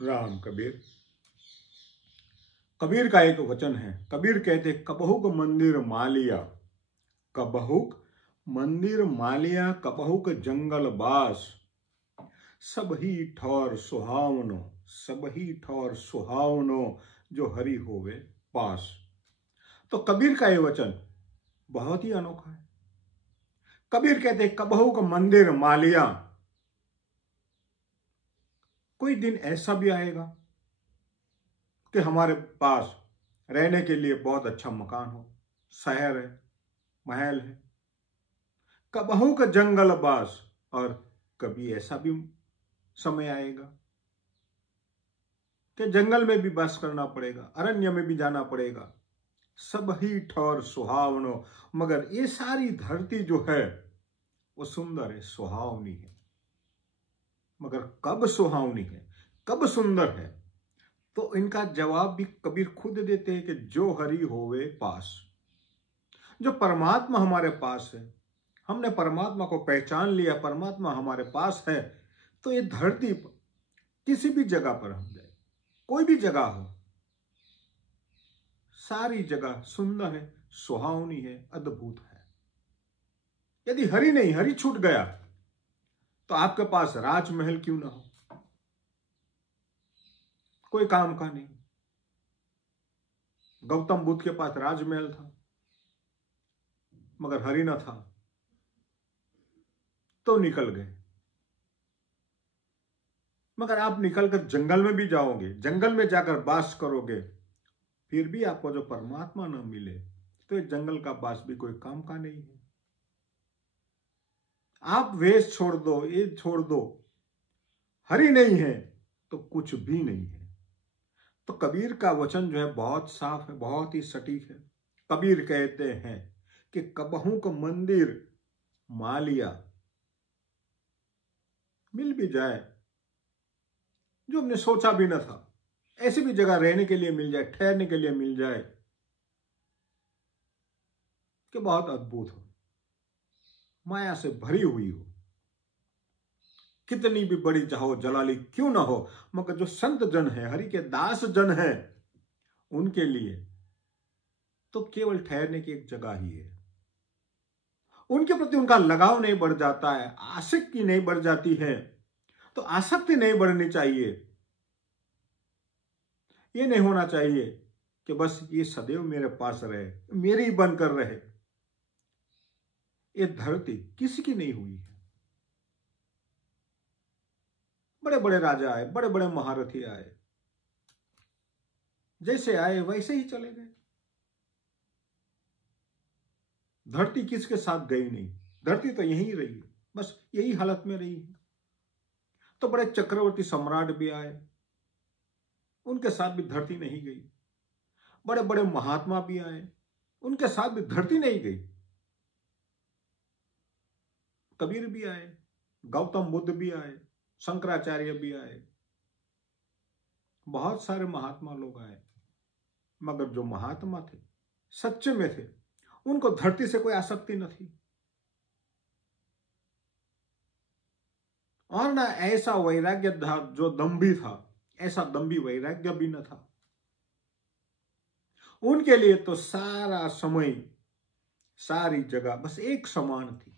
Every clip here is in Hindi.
राम कबीर। कबीर का एक वचन है। कबीर कहते कबहुक मंदिर मालिया, कबहुक मंदिर मालिया, कबहुक जंगल बास, सब ही ठौर सुहावनो, सब ही ठौर सुहावनो, जो हरि होवे पास। तो कबीर का ये वचन बहुत ही अनोखा है। कबीर कहते कबहुक मंदिर मालिया, कोई दिन ऐसा भी आएगा कि हमारे पास रहने के लिए बहुत अच्छा मकान हो, शहर है, महल है। कबहुक जंगल बास, और कभी ऐसा भी समय आएगा कि जंगल में भी बस करना पड़ेगा, अरण्य में भी जाना पड़ेगा। सब ही ठौर सुहावनो, मगर ये सारी धरती जो है वो सुंदर है, सुहावनी है। मगर कब सुहावनी है, कब सुंदर है? तो इनका जवाब भी कबीर खुद देते हैं कि जो हरि होवे पास। जो परमात्मा हमारे पास है, हमने परमात्मा को पहचान लिया, परमात्मा हमारे पास है, तो ये धरती पर किसी भी जगह पर हम जाए, कोई भी जगह हो, सारी जगह सुंदर है, सुहावनी है, अद्भुत है। यदि हरि नहीं, हरि छूट गया तो आपके पास राजमहल क्यों ना हो, कोई काम का नहीं। गौतम बुद्ध के पास राजमहल था, मगर हरि न था, तो निकल गए। मगर आप निकलकर जंगल में भी जाओगे, जंगल में जाकर वास करोगे, फिर भी आपको जो परमात्मा न मिले तो इस जंगल का वास भी कोई काम का नहीं है। आप वेश छोड़ दो, ये छोड़ दो, हरि नहीं है तो कुछ भी नहीं है। तो कबीर का वचन जो है बहुत साफ है, बहुत ही सटीक है। कबीर कहते हैं कि कबहुक मंदिर मालिया, मिल भी जाए जो हमने सोचा भी न था, ऐसी भी जगह रहने के लिए मिल जाए, ठहरने के लिए मिल जाए कि बहुत अद्भुत हो, माया से भरी हुई हो, कितनी भी बड़ी चाहो जलाली क्यों ना हो, मगर जो संत जन है, हरि के दास जन है, उनके लिए तो केवल ठहरने की एक जगह ही है। उनके प्रति उनका लगाव नहीं बढ़ जाता है, आसक्ति नहीं बढ़ जाती है। तो आसक्ति नहीं बढ़नी चाहिए। ये नहीं होना चाहिए कि बस ये सदैव मेरे पास रहे, मेरी बनकर रहे। ये धरती किसी की नहीं हुई है। बड़े बड़े राजा आए, बड़े बड़े महारथी आए, जैसे आए वैसे ही चले गए। धरती किसके साथ गई नहीं, धरती तो यहीं रही है, बस यही हालत में रही है। तो बड़े चक्रवर्ती सम्राट भी आए, उनके साथ भी धरती नहीं गई। बड़े बड़े महात्मा भी आए, उनके साथ भी धरती नहीं गई। कबीर भी आए, गौतम बुद्ध भी आए, शंकराचार्य भी आए, बहुत सारे महात्मा लोग आए। मगर जो महात्मा थे, सच्चे में थे, उनको धरती से कोई आसक्ति न थी। और ना ऐसा वैराग्य था जो दंभी था, ऐसा दंभी वैराग्य भी न था। उनके लिए तो सारा समय, सारी जगह बस एक समान थी।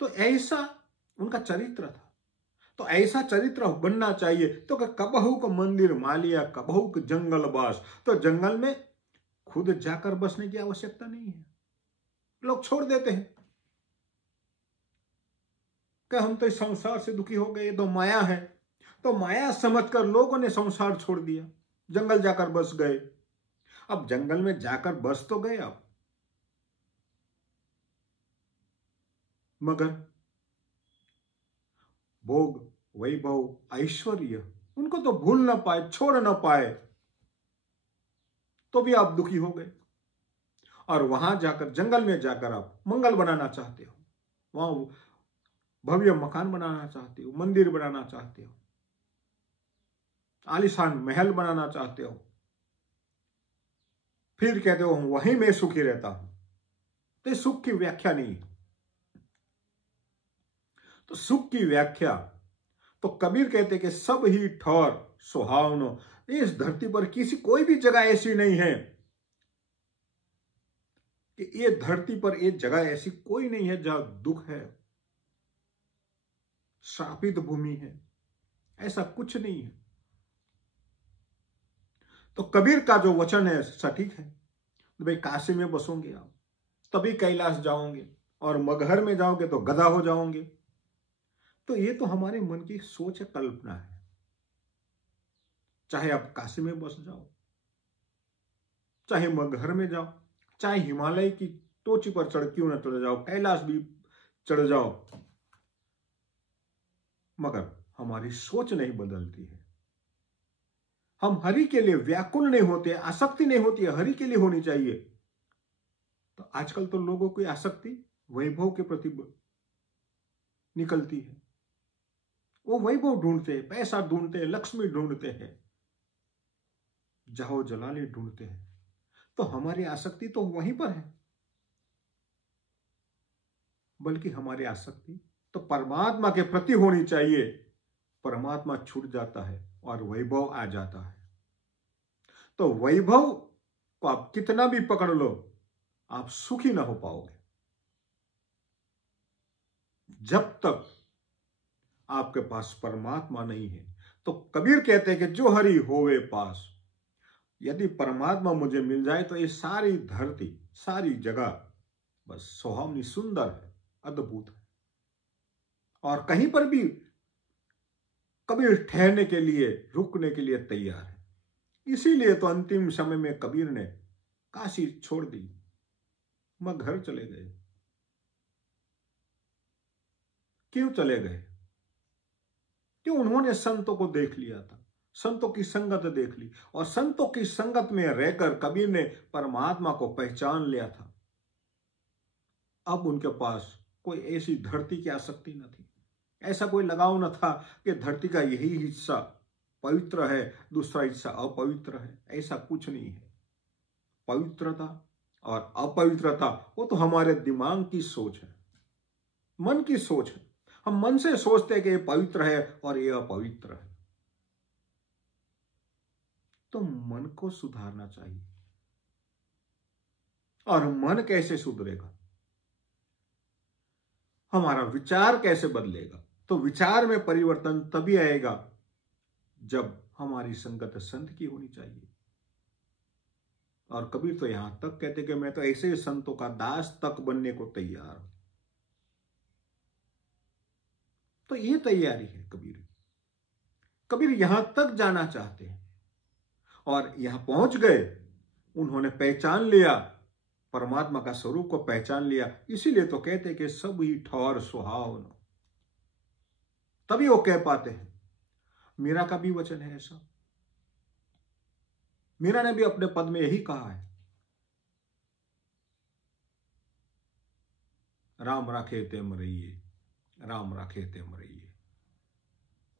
तो ऐसा उनका चरित्र था। तो ऐसा चरित्र बनना चाहिए। तो कबहुक मंदिर मालिया, कबहुक जंगल बास, तो जंगल में खुद जाकर बसने की आवश्यकता नहीं है। लोग छोड़ देते हैं कि हम तो इस संसार से दुखी हो गए, तो माया है। तो माया समझकर लोगों ने संसार छोड़ दिया, जंगल जाकर बस गए। अब जंगल में जाकर बस तो गए आप, मगर भोग, वैभव, ऐश्वर्य उनको तो भूल ना पाए, छोड़ ना पाए, तो भी आप दुखी हो गए। और वहां जाकर, जंगल में जाकर आप मंगल बनाना चाहते हो, वहां भव्य मकान बनाना चाहते हो, मंदिर बनाना चाहते हो, आलीशान महल बनाना चाहते हो, फिर कहते हो वहीं मैं सुखी रहता हूं। तो सुख की व्याख्या नहीं। तो सुख की व्याख्या तो कबीर कहते कि सब ही ठौर सुहावनो, इस धरती पर किसी कोई भी जगह ऐसी नहीं है कि ये धरती पर एक जगह ऐसी कोई नहीं है जहां दुख है, श्रापित भूमि है, ऐसा कुछ नहीं है। तो कबीर का जो वचन है सटीक है। तो भाई काशी में बसोगे आप तभी कैलाश जाओगे, और मगहर में जाओगे तो गधा हो जाओगे। तो ये तो हमारे मन की सोच है, कल्पना है। चाहे आप काशी में बस जाओ, चाहे मगहर में जाओ, चाहे हिमालय की टोची पर चढ़ क्यों न चढ़ जाओ, कैलाश भी चढ़ जाओ, मगर हमारी सोच नहीं बदलती है। हम हरि के लिए व्याकुल नहीं होते, आसक्ति नहीं होती है, हरि के लिए होनी चाहिए। तो आजकल तो लोगों की आसक्ति वैभव के प्रति निकलती है। वो वैभव ढूंढते हैं, पैसा ढूंढते हैं, लक्ष्मी ढूंढते हैं, जाहो जलाली ढूंढते हैं। तो हमारी आसक्ति तो वहीं पर है, बल्कि हमारी आसक्ति तो परमात्मा के प्रति होनी चाहिए। परमात्मा छूट जाता है और वैभव आ जाता है। तो वैभव को आप कितना भी पकड़ लो, आप सुखी ना हो पाओगे जब तक आपके पास परमात्मा नहीं है। तो कबीर कहते हैं कि जो हरि होवे पास, यदि परमात्मा मुझे मिल जाए तो ये सारी धरती, सारी जगह बस सुहावनी, सुंदर है, अद्भुत है, और कहीं पर भी कबीर ठहरने के लिए, रुकने के लिए तैयार है। इसीलिए तो अंतिम समय में कबीर ने काशी छोड़ दी, मगहर चले गए। क्यों चले गए? क्यों? उन्होंने संतों को देख लिया था, संतों की संगत देख ली, और संतों की संगत में रहकर कबीर ने परमात्मा को पहचान लिया था। अब उनके पास कोई ऐसी धरती की आसक्ति न थी, ऐसा कोई लगाव न था कि धरती का यही हिस्सा पवित्र है, दूसरा हिस्सा अपवित्र है। ऐसा कुछ नहीं है। पवित्रता और अपवित्रता वो तो हमारे दिमाग की सोच है, मन की सोच है। हम मन से सोचते हैं कि ये पवित्र है और ये अपवित्र है। तो मन को सुधारना चाहिए। और मन कैसे सुधरेगा? हमारा विचार कैसे बदलेगा? तो विचार में परिवर्तन तभी आएगा जब हमारी संगत संत की होनी चाहिए। और कबीर तो यहां तक कहते कि मैं तो ऐसे संतों का दास तक बनने को तैयार हूं। तो ये तैयारी है कबीर की। कबीर यहां तक जाना चाहते हैं और यहां पहुंच गए। उन्होंने पहचान लिया, परमात्मा का स्वरूप को पहचान लिया। इसीलिए तो कहते कि सब ही ठौर सुहावनो, तभी वो कह पाते हैं। मीरा का भी वचन है ऐसा। मीरा ने भी अपने पद में यही कहा है, राम राखे ते मरइये, राम राखे ते मरइये।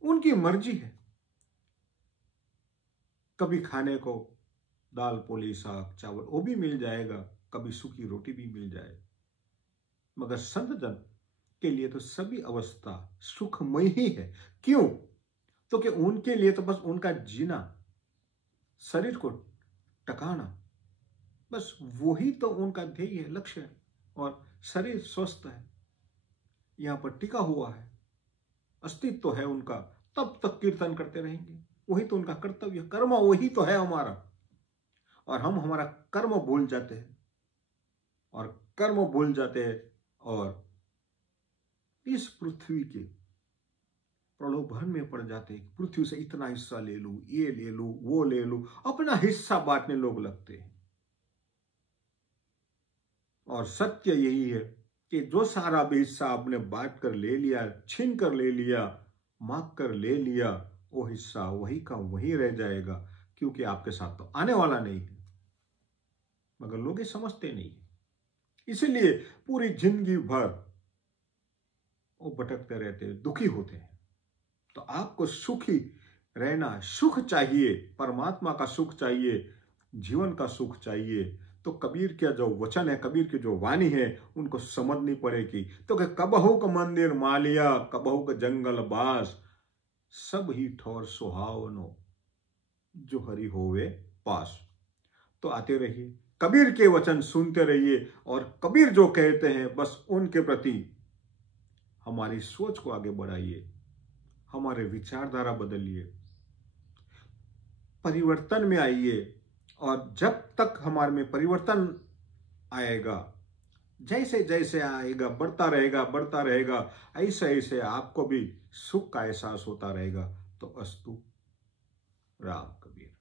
उनकी मर्जी है। कभी खाने को दाल पोली साग चावल वो भी मिल जाएगा, कभी सूखी रोटी भी मिल जाए, मगर संत जन के लिए तो सभी अवस्था सुखमय ही है। क्यों? तो कि उनके लिए तो बस उनका जीना, शरीर को टकाना, बस वही तो उनका ध्येय है, लक्ष्य है। और शरीर स्वस्थ है, यहां पर टिका हुआ है, अस्तित्व है उनका, तब तक कीर्तन करते रहेंगे। वही तो उनका कर्तव्य, कर्म वही तो है हमारा। और हम हमारा कर्म भूल जाते हैं, और कर्म भूल जाते हैं, और इस पृथ्वी के प्रलोभन में पड़ जाते हैं। पृथ्वी से इतना हिस्सा ले लूं, ये ले लूं, वो ले लूं, अपना हिस्सा बांटने लोग लगते हैं। और सत्य यही है कि जो सारा भी हिस्सा आपने बांट कर ले लिया, छीन कर ले लिया, मांग कर ले लिया, वो हिस्सा वही का वही रह जाएगा, क्योंकि आपके साथ तो आने वाला नहीं है। मगर लोग ये समझते नहीं है। इसीलिए पूरी जिंदगी भर वो भटकते रहते हैं, दुखी होते हैं। तो आपको सुखी रहना, सुख चाहिए, परमात्मा का सुख चाहिए, जीवन का सुख चाहिए। तो कबीर का जो वचन है, कबीर की जो वाणी है, उनको समझनी पड़ेगी। तो कि कबहू का मंदिर मालिया, कबहू का जंगल बास, सब ही ठौर सुहावनो, जो हरि होवे पास। तो आते रहिए, कबीर के वचन सुनते रहिए, और कबीर जो कहते हैं बस उनके प्रति हमारी सोच को आगे बढ़ाइए, हमारे विचारधारा बदलिए, परिवर्तन में आइए। और जब तक हमारे में परिवर्तन आएगा, जैसे जैसे आएगा, बढ़ता रहेगा, ऐसे ऐसे आपको भी सुख का एहसास होता रहेगा। तो अस्तु, राम कबीर।